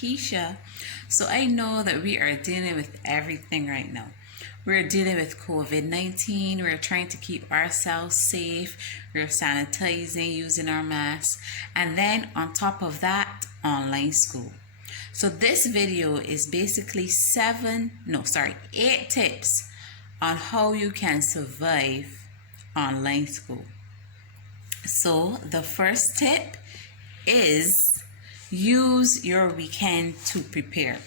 Keisha. So I know that we are dealing with everything right now. We're dealing with COVID-19. We're trying to keep ourselves safe. We're sanitizing, using our masks. And then on top of that, online school. So this video is basically 8 tips on how you can survive online school. So the first tip is use your weekend to prepare.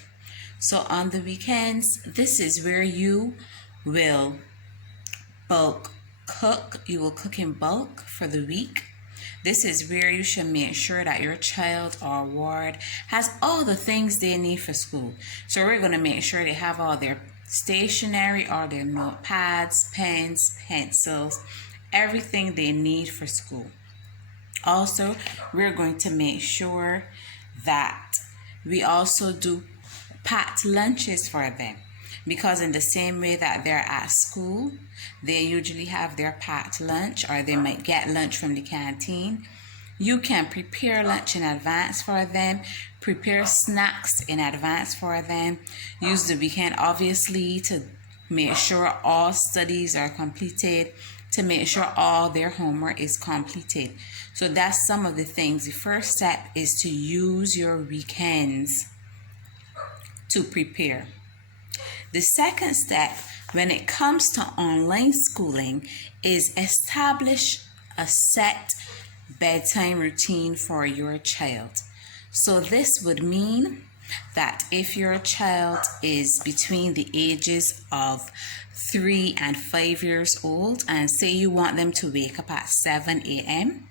So on the weekends, this is where you will bulk cook. You will cook in bulk for the week. This is where you should make sure that your child or ward has all the things they need for school. So we're going to make sure they have all their stationery, all their notepads, pens, pencils, everything they need for school. Also, we're going to make sure that we also do packed lunches for them, because in the same way that they're at school, they usually have their packed lunch, or they might get lunch from the canteen. You can prepare lunch in advance for them, prepare snacks in advance for them. Use the weekend obviously to make sure all studies are completed, to make sure all their homework is completed. So that's some of the things. The first step is to use your weekends to prepare. The second step when it comes to online schooling is establish a set bedtime routine for your child. So this would mean that if your child is between the ages of 3 and 5 years old, and say you want them to wake up at 7 a.m.,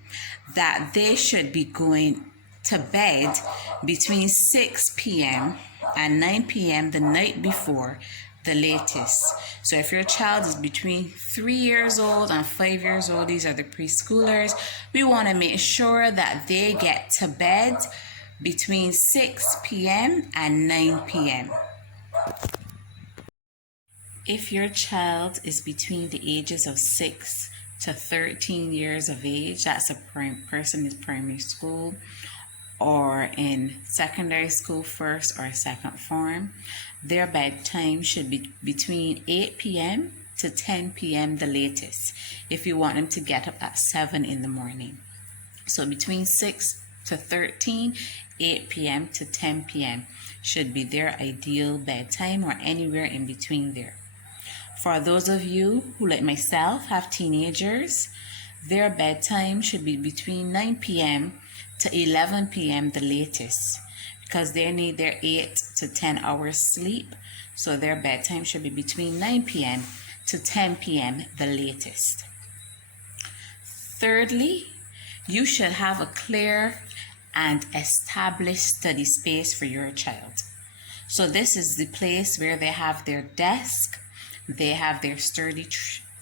that they should be going to bed between 6 p.m. and 9 p.m. the night before, the latest. So if your child is between 3 years old and 5 years old, these are the preschoolers, we want to make sure that they get to bed between 6 p.m. and 9 p.m. If your child is between the ages of 6 to 13 years of age, that's a person in primary school or in secondary school, first or second form, their bedtime should be between 8 p.m. to 10 p.m. the latest, if you want them to get up at 7 in the morning. So between 6 to 13, 8 p.m. to 10 p.m. should be their ideal bedtime, or anywhere in between there. For those of you who, like myself, have teenagers, their bedtime should be between 9 p.m. to 11 p.m. the latest, because they need their 8 to 10 hours sleep. So their bedtime should be between 9 p.m. to 10 p.m. the latest. Thirdly, you should have a clear and established study space for your child. So this is the place where they have their desk, they have their sturdy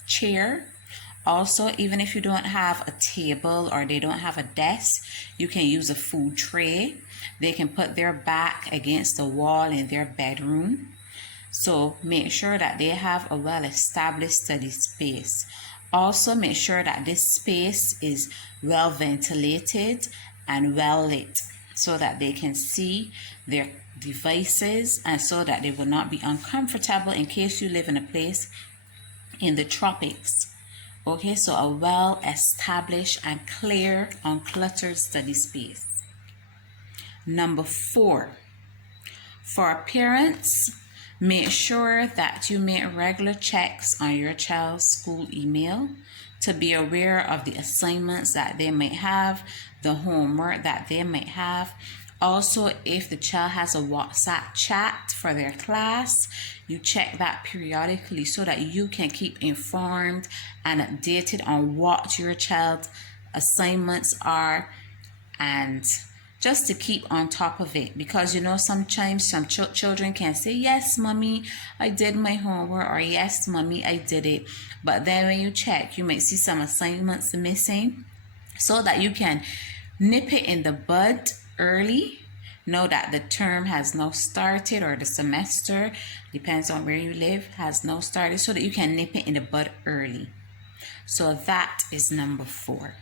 chair. Also, even if you don't have a table or they don't have a desk, you can use a food tray. They can put their back against the wall in their bedroom. So make sure that they have a well-established study space. Also, make sure that this space is well ventilated and well lit, so that they can see their devices, and so that they will not be uncomfortable in case you live in a place in the tropics. Okay, so a well-established and clear, uncluttered study space. Number 4, for parents, make sure that you make regular checks on your child's school email to be aware of the assignments that they might have, the homework that they might have. Also, if the child has a WhatsApp chat for their class, you check that periodically so that you can keep informed and updated on what your child's assignments are, and just to keep on top of it. Because sometimes some children can say, yes mommy, I did my homework, or yes mommy, I did it, but then when you check, you might see some assignments missing, so that you can nip it in the bud early. Know that the term has now started, or the semester, depends on where you live, has now started, so that you can nip it in the bud early. So that is number 4.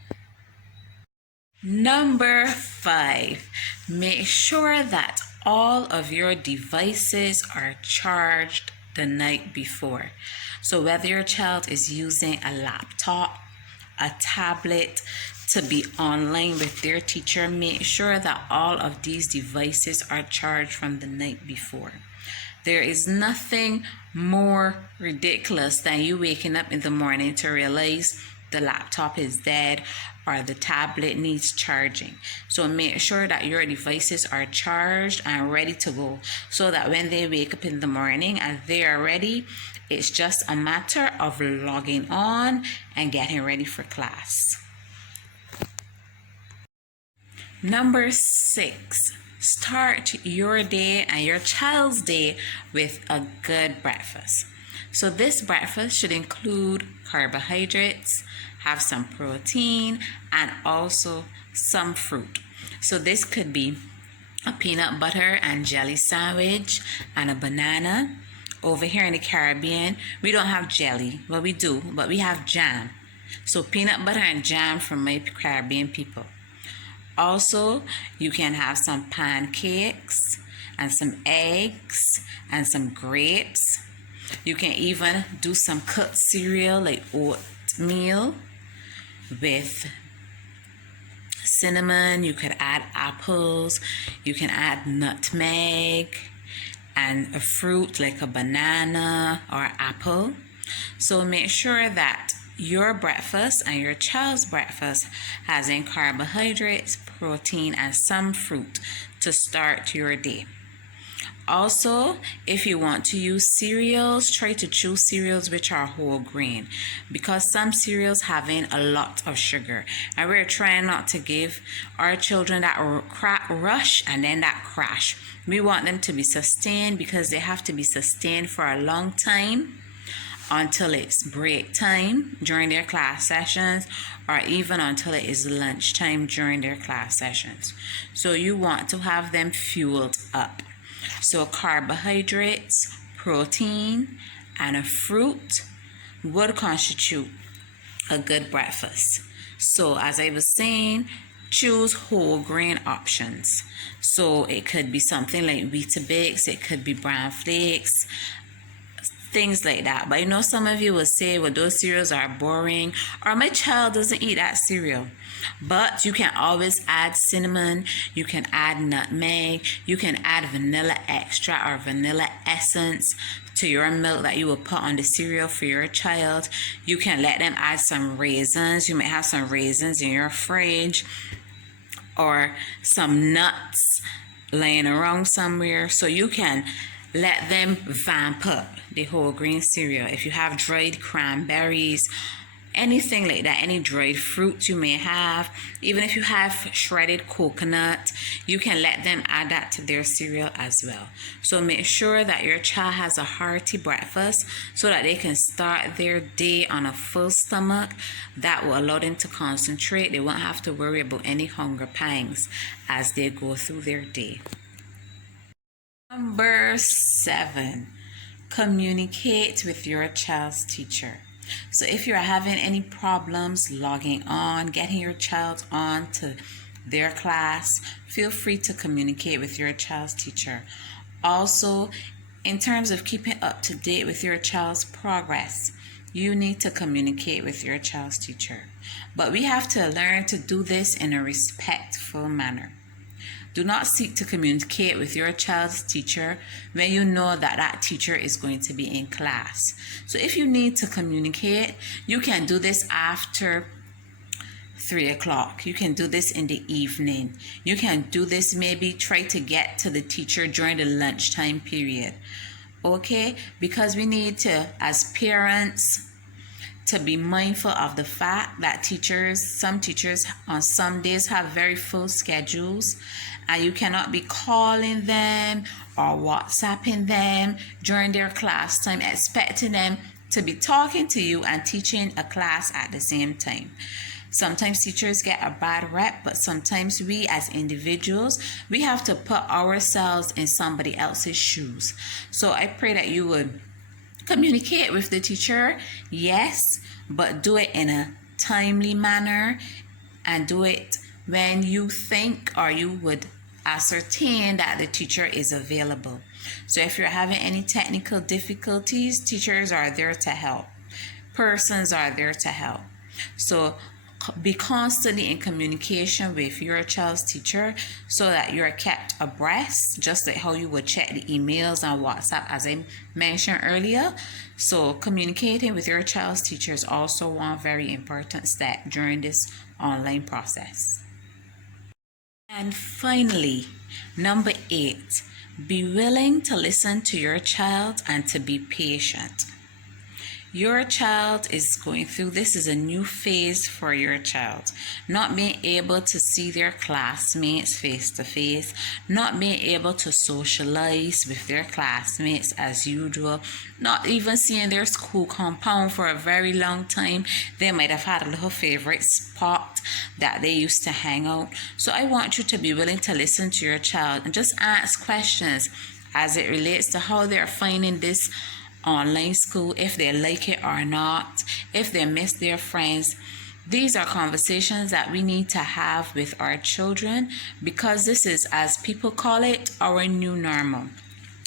Number 5, make sure that all of your devices are charged the night before. So whether your child is using a laptop, a tablet to be online with their teacher, make sure that all of these devices are charged from the night before. There is nothing more ridiculous than you waking up in the morning to realize the laptop is dead or the tablet needs charging. So make sure that your devices are charged and ready to go so that when they wake up in the morning and they are ready, it's just a matter of logging on and getting ready for class. Number 6, start your day and your child's day with a good breakfast. So this breakfast should include carbohydrates, have some protein, and also some fruit. So this could be a peanut butter and jelly sandwich and a banana. Over here in the Caribbean, we don't have jelly. Well, we do, but we have jam. So peanut butter and jam for my Caribbean people. Also, you can have some pancakes and some eggs and some grapes. You can even do some cooked cereal like oatmeal with cinnamon. You could add apples. You can add nutmeg and a fruit like a banana or apple. So make sure that your breakfast and your child's breakfast has in carbohydrates, protein, and some fruit to start your day. Also, if you want to use cereals, try to choose cereals which are whole grain because some cereals have in a lot of sugar, and we're trying not to give our children that rush and then that crash. We want them to be sustained because they have to be sustained for a long time until it's break time during their class sessions, or even until it is lunchtime during their class sessions. So you want to have them fueled up. So carbohydrates, protein, and a fruit would constitute a good breakfast. So as I was saying, choose whole grain options. So it could be something like Weetabix, it could be bran flakes, things like that. But I know some of you will say, well, those cereals are boring, or my child doesn't eat that cereal. But you can always add cinnamon, you can add nutmeg, you can add vanilla extra or vanilla essence to your milk that you will put on the cereal for your child. You can let them add some raisins. You may have some raisins in your fridge or some nuts laying around somewhere. So you can let them vamp up the whole grain cereal. If you have dried cranberries, anything like that, any dried fruit you may have, even if you have shredded coconut, you can let them add that to their cereal as well. So make sure that your child has a hearty breakfast so that they can start their day on a full stomach. That will allow them to concentrate. They won't have to worry about any hunger pangs as they go through their day. Number 7, communicate with your child's teacher. So if you're having any problems logging on, getting your child on to their class, feel free to communicate with your child's teacher. Also, in terms of keeping up to date with your child's progress, you need to communicate with your child's teacher. But we have to learn to do this in a respectful manner. Do not seek to communicate with your child's teacher when you know that that teacher is going to be in class. So if you need to communicate, you can do this after 3 o'clock. You can do this in the evening. You can do this, maybe try to get to the teacher during the lunchtime period. Okay? Because we need to, as parents, to be mindful of the fact that some teachers on some days have very full schedules, and you cannot be calling them or WhatsApping them during their class time, expecting them to be talking to you and teaching a class at the same time. Sometimes teachers get a bad rep, but sometimes we as individuals, we have to put ourselves in somebody else's shoes. So I pray that you would communicate with the teacher, yes, but do it in a timely manner and do it when you think or you would ascertain that the teacher is available. So if you're having any technical difficulties, teachers are there to help. Persons are there to help. So be constantly in communication with your child's teacher so that you're kept abreast, just like how you would check the emails on WhatsApp as I mentioned earlier. So communicating with your child's teacher is also one very important step during this online process. And finally, number 8, be willing to listen to your child and to be patient. Your child is going through, this is a new phase for your child. Not being able to see their classmates face to face, not being able to socialize with their classmates as usual, not even seeing their school compound for a very long time. They might have had a little favorite spot that they used to hang out. So I want you to be willing to listen to your child and just ask questions as it relates to how they're finding this online school, if they like it or not, if they miss their friends. These are conversations that we need to have with our children because this is, as people call it, our new normal.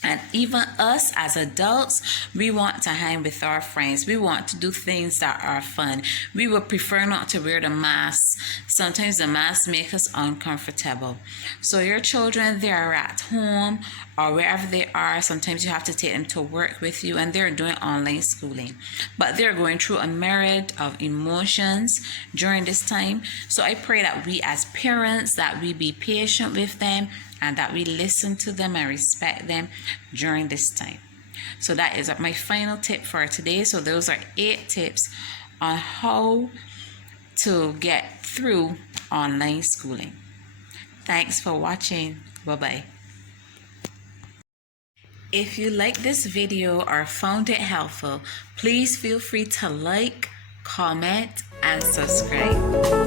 And even us as adults, we want to hang with our friends. We want to do things that are fun. We would prefer not to wear the mask. Sometimes the masks make us uncomfortable. So your children, they are at home or wherever they are. Sometimes you have to take them to work with you and they're doing online schooling. But they're going through a myriad of emotions during this time. So I pray that we as parents, that we be patient with them and that we listen to them and respect them during this time. So that is my final tip for today. So those are 8 tips on how to get through online schooling. Thanks for watching. Bye-bye. If you like this video or found it helpful, please feel free to like, comment, and subscribe.